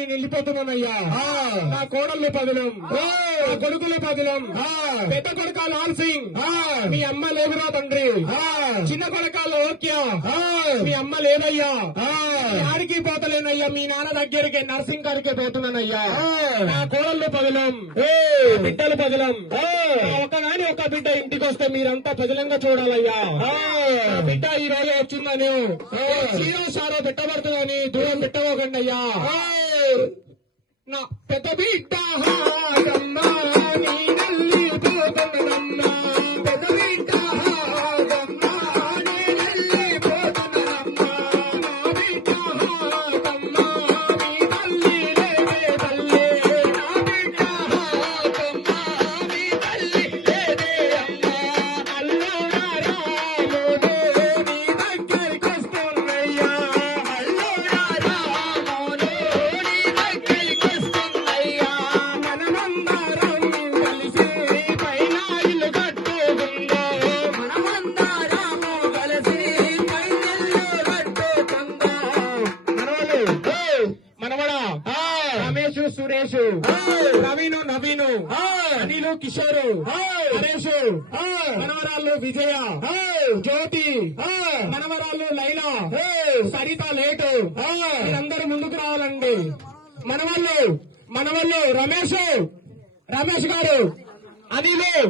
నేను వెళ్ళిపోతున్నానయ్యా. నా కోడళ్ళు పదిలం, నా కొడుకులు పదిలం. పెద్ద కొడుక లాల్ సింగ్, మీ అమ్మ లేవురా తండ్రి. చిన్న కొడుక లోక్య, మీ అమ్మ లేదయ్యా. ఆడికి పోతలేనయ్యా, మీ నాన్న దగ్గరికి నర్సింగ్ గారికి పోతున్నానయ్యా. నా కోడళ్ళు పదిలం, బిడ్డలు పదిలం. ఒకగాని ఒక బిడ్డ ఇంటికి వస్తే మీరంతా పదిలంగా చూడాలయ్యా. బిడ్డ ఈ రోజు వచ్చిందని సీరో సారో పెట్టబడుతుందని దూరం పెట్టబోకండి అయ్యా. నా పెద్ద బిడ్డ పెద్ద బిడ్డ రమేష్, సురేష్, నవీను, నవీను, అనిలు, కిషోరు, హరేష్, మనవరాళ్ళు విజయ, జ్యోతి, మనవరాళ్ళు లైలా, సరిత లేటు. మీరందరూ ముందుకు రావాలండి. మనవాళ్ళు రమేష్ గారు, అనిలు.